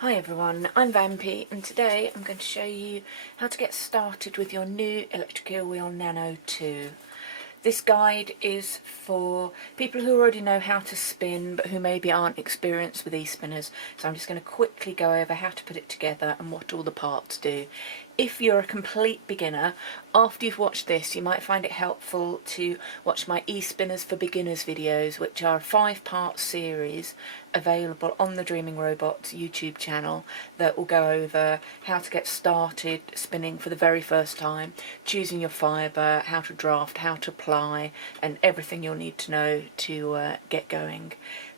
Hi everyone, I'm Vampy and today I'm going to show you how to get started with your new electric eel wheel Nano 2. This guide is for people who already know how to spin but who maybe aren't experienced with eSpinners, so I'm just going to quickly go over how to put it together and what all the parts do. If you're a complete beginner, after you've watched this you might find it helpful to watch my eSpinners for Beginners videos, which are a 5-part series available on the Dreaming Robots YouTube channel that will go over how to get started spinning for the very first time, choosing your fibre, how to draft, how to apply, and everything you'll need to know to get going.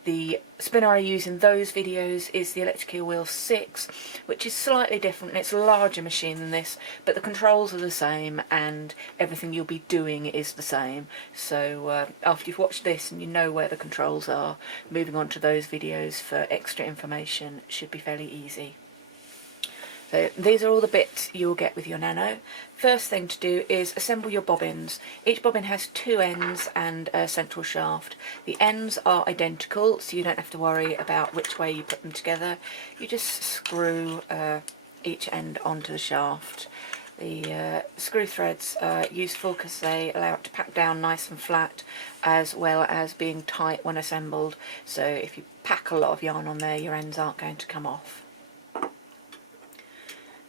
The spinner I use in those videos is the electric eel wheel 6, which is slightly different. It's a larger machine than this, but the controls are the same and everything you'll be doing is the same. So after you've watched this and you know where the controls are, moving on to those videos for extra information should be fairly easy. So these are all the bits you'll get with your Nano. First thing to do is assemble your bobbins. Each bobbin has 2 ends and a central shaft. The ends are identical, so you don't have to worry about which way you put them together. You just screw each end onto the shaft. The screw threads are useful because they allow it to pack down nice and flat, as well as being tight when assembled, so if you pack a lot of yarn on there your ends aren't going to come off.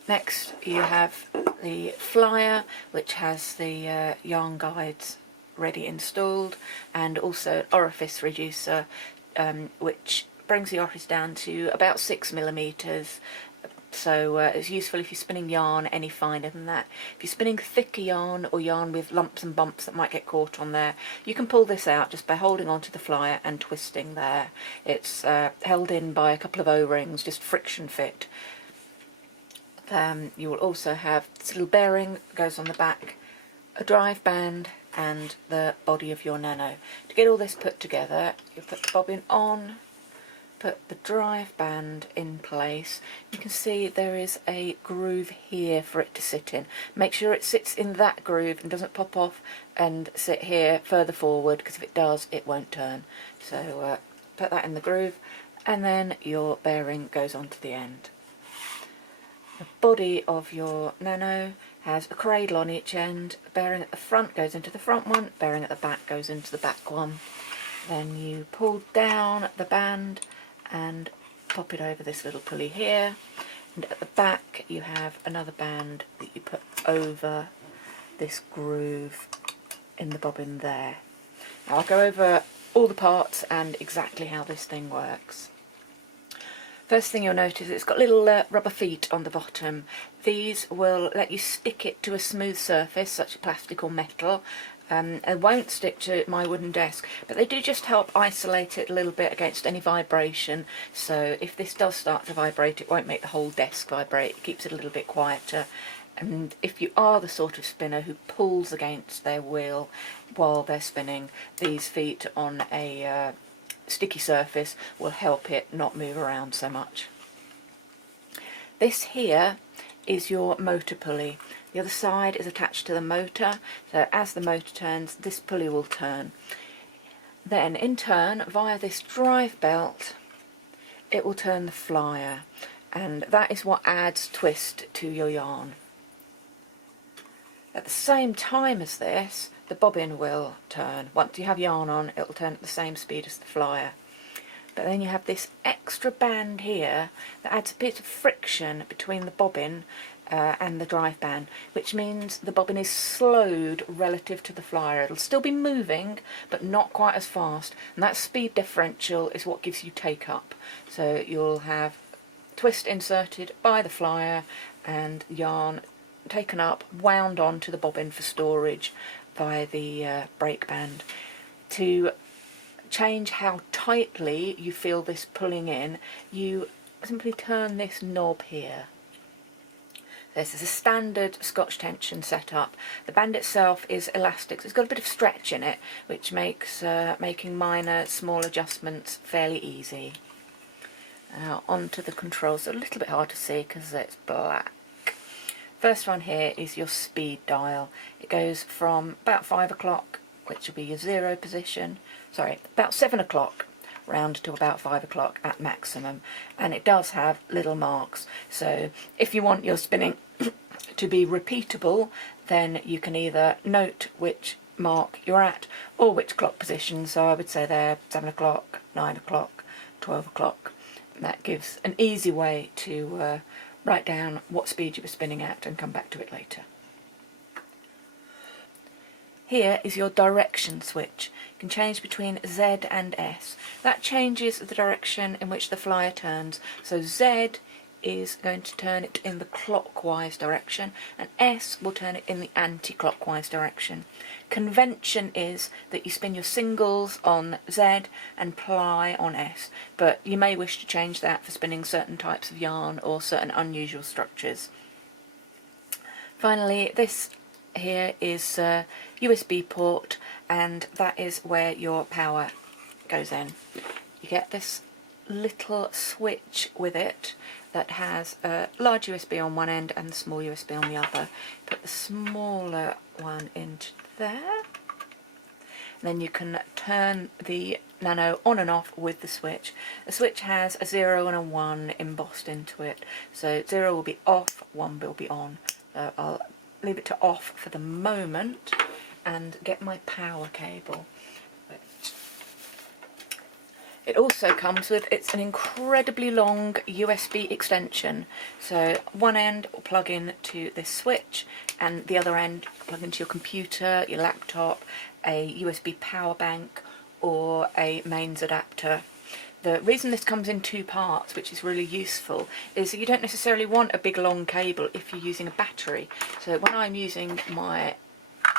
Next you have the flyer, which has the yarn guides ready installed, and also an orifice reducer, which brings the orifice down to about 6mm. So it's useful if you're spinning yarn any finer than that. If you're spinning thicker yarn or yarn with lumps and bumps that might get caught on there, you can pull this out just by holding onto the flyer and twisting there. It's held in by a couple of O-rings, just friction fit. You will also have this little bearing that goes on the back, a drive band and the body of your Nano. To get all this put together, you put the bobbin on, put the drive band in place. You can see there is a groove here for it to sit in. Make sure it sits in that groove and doesn't pop off and sit here further forward, because if it does it won't turn. So put that in the groove, and then your bearing goes onto the end. The body of your Nano has a cradle on each end. The bearing at the front goes into the front one, bearing at the back goes into the back one. Then you pull down the band and pop it over this little pulley here, and at the back you have another band that you put over this groove in the bobbin there. Now I'll go over all the parts and exactly how this thing works. First thing you'll notice, it's got little rubber feet on the bottom. These will let you stick it to a smooth surface, such as plastic or metal. It won't stick to my wooden desk, but they do just help isolate it a little bit against any vibration. So if this does start to vibrate, it won't make the whole desk vibrate. It keeps it a little bit quieter. And if you are the sort of spinner who pulls against their wheel while they're spinning, these feet on a sticky surface will help it not move around so much. This here is your motor pulley. The other side is attached to the motor, so as the motor turns, this pulley will turn. Then in turn, via this drive belt, it will turn the flyer, and that is what adds twist to your yarn. At the same time as this, the bobbin will turn. Once you have yarn on, it will turn at the same speed as the flyer. But then you have this extra band here that adds a bit of friction between the bobbin and the drive band, which means the bobbin is slowed relative to the flyer. It'll still be moving, but not quite as fast, and that speed differential is what gives you take up. So you'll have twist inserted by the flyer and yarn taken up, wound on to the bobbin for storage by the brake band. To change how tightly you feel this pulling in, you simply turn this knob here. This is a standard Scotch tension setup. The band itself is elastic, so it's got a bit of stretch in it, which makes making minor small adjustments fairly easy. Now onto the controls. A little bit hard to see because it's black. First one here is your speed dial. It goes from about 5 o'clock, which will be your 0 position, sorry, about 7 o'clock, round to about 5 o'clock at maximum, and it does have little marks, so if you want your spinning to be repeatable, then you can either note which mark you're at or which clock position. So I would say they're 7 o'clock, 9 o'clock, 12 o'clock. That gives an easy way to write down what speed you were spinning at and come back to it later. Here is your direction switch. You can change between Z and S. That changes the direction in which the flyer turns. So Z is going to turn it in the clockwise direction, and S will turn it in the anti-clockwise direction. Convention is that you spin your singles on Z and ply on S, but you may wish to change that for spinning certain types of yarn or certain unusual structures. Finally, this here is a USB port, and that is where your power goes in. You get this little switch with it that has a large USB on one end and the small USB on the other. Put the smaller one into there, and then you can turn the Nano on and off with the switch. The switch has a 0 and a 1 embossed into it, so 0 will be off, 1 will be on. So I'll leave it to off for the moment and get my power cable. It also comes with, it's an incredibly long USB extension, so one end will plug in to this switch and the other end will plug into your computer, your laptop, a USB power bank or a mains adapter. The reason this comes in 2 parts, which is really useful, is that you don't necessarily want a big long cable if you're using a battery. So when I'm using my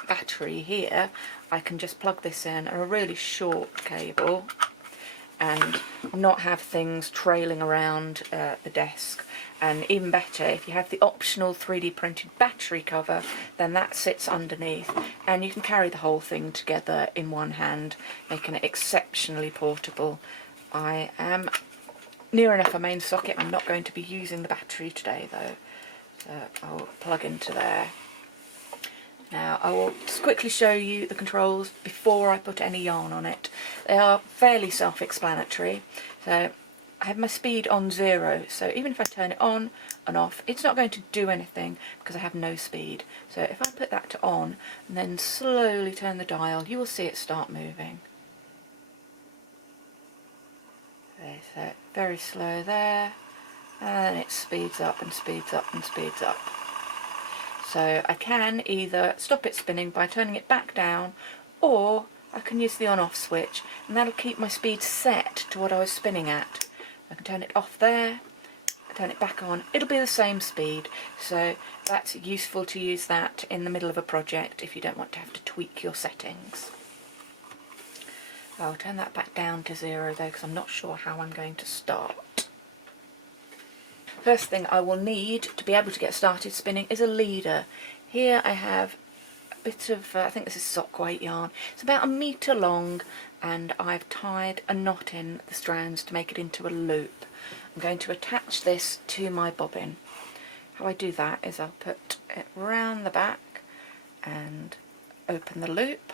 battery here, I can just plug this in a really short cable and not have things trailing around the desk. And even better, if you have the optional 3D printed battery cover, then that sits underneath and you can carry the whole thing together in one hand, making it exceptionally portable. I am near enough a main socket. I'm not going to be using the battery today though, so I'll plug into there. Now I will just quickly show you the controls before I put any yarn on it. They are fairly self-explanatory. So I have my speed on 0, so even if I turn it on and off, it's not going to do anything because I have no speed. So if I put that to on and then slowly turn the dial, you will see it start moving. Okay, so very slow there, and it speeds up and speeds up and speeds up. So I can either stop it spinning by turning it back down, or I can use the on-off switch, and that'll keep my speed set to what I was spinning at. I can turn it off there, turn it back on, it'll be the same speed. So that's useful to use that in the middle of a project if you don't want to have to tweak your settings. I'll turn that back down to 0 though, because I'm not sure how I'm going to start. First thing I will need to be able to get started spinning is a leader. Here I have a bit of, I think this is sock weight yarn. It's about 1 metre long, and I've tied a knot in the strands to make it into a loop. I'm going to attach this to my bobbin. How I do that is I'll put it round the back and open the loop.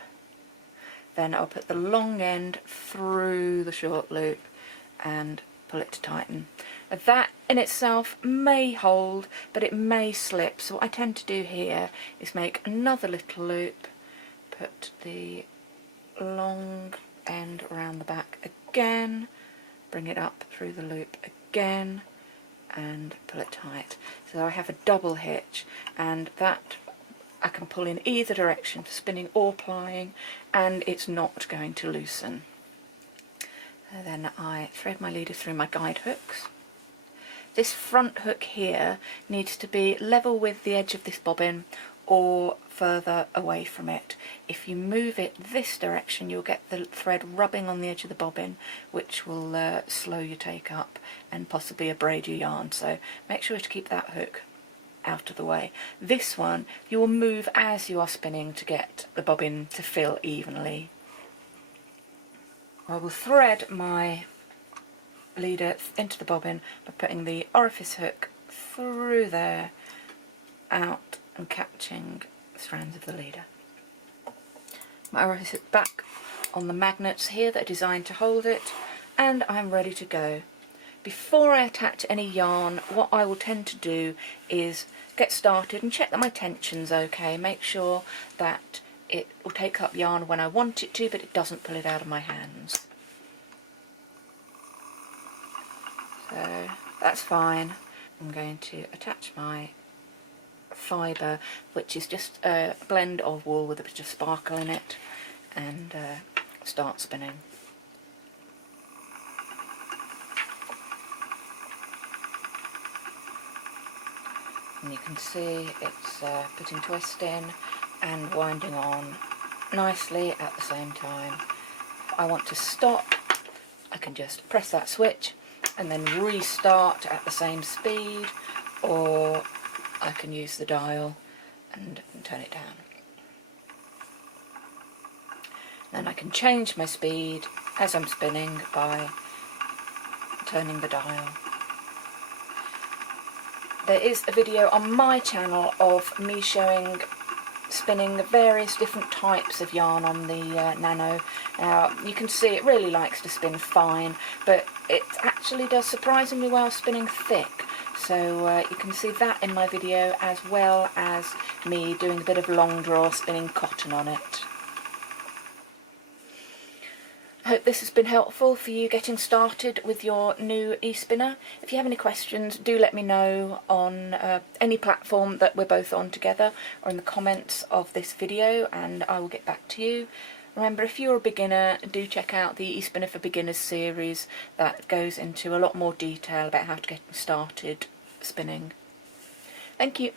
Then I'll put the long end through the short loop and pull it to tighten. That in itself may hold, but it may slip, so what I tend to do here is make another little loop, put the long end around the back again, bring it up through the loop again and pull it tight. So I have a double hitch, and that I can pull in either direction for spinning or plying, and it's not going to loosen. So then I thread my leader through my guide hooks. This front hook here needs to be level with the edge of this bobbin or further away from it. If you move it this direction, you'll get the thread rubbing on the edge of the bobbin, which will slow your take up and possibly abrade your yarn. So make sure to keep that hook out of the way. This one you will move as you are spinning to get the bobbin to fill evenly. I will thread my leader into the bobbin by putting the orifice hook through there, out and catching the strands of the leader. My orifice hook back on the magnets here that are designed to hold it, and I'm ready to go. Before I attach any yarn, what I will tend to do is get started and check that my tension's okay. Make sure that it will take up yarn when I want it to, but it doesn't pull it out of my hands. So that's fine. I'm going to attach my fibre, which is just a blend of wool with a bit of sparkle in it, and start spinning. And you can see it's putting twist in and winding on nicely at the same time. If I want to stop, I can just press that switch and then restart at the same speed, or I can use the dial and turn it down. Then I can change my speed as I'm spinning by turning the dial. There is a video on my channel of me showing spinning various different types of yarn on the Nano. Now you can see it really likes to spin fine, but it actually does surprisingly well spinning thick. So you can see that in my video, as well as me doing a bit of long draw spinning cotton on it. I hope this has been helpful for you getting started with your new eSpinner. If you have any questions, do let me know on any platform that we're both on together, or in the comments of this video, and I will get back to you. Remember, if you're a beginner, do check out the eSpinner for Beginners series. That goes into a lot more detail about how to get started spinning. Thank you.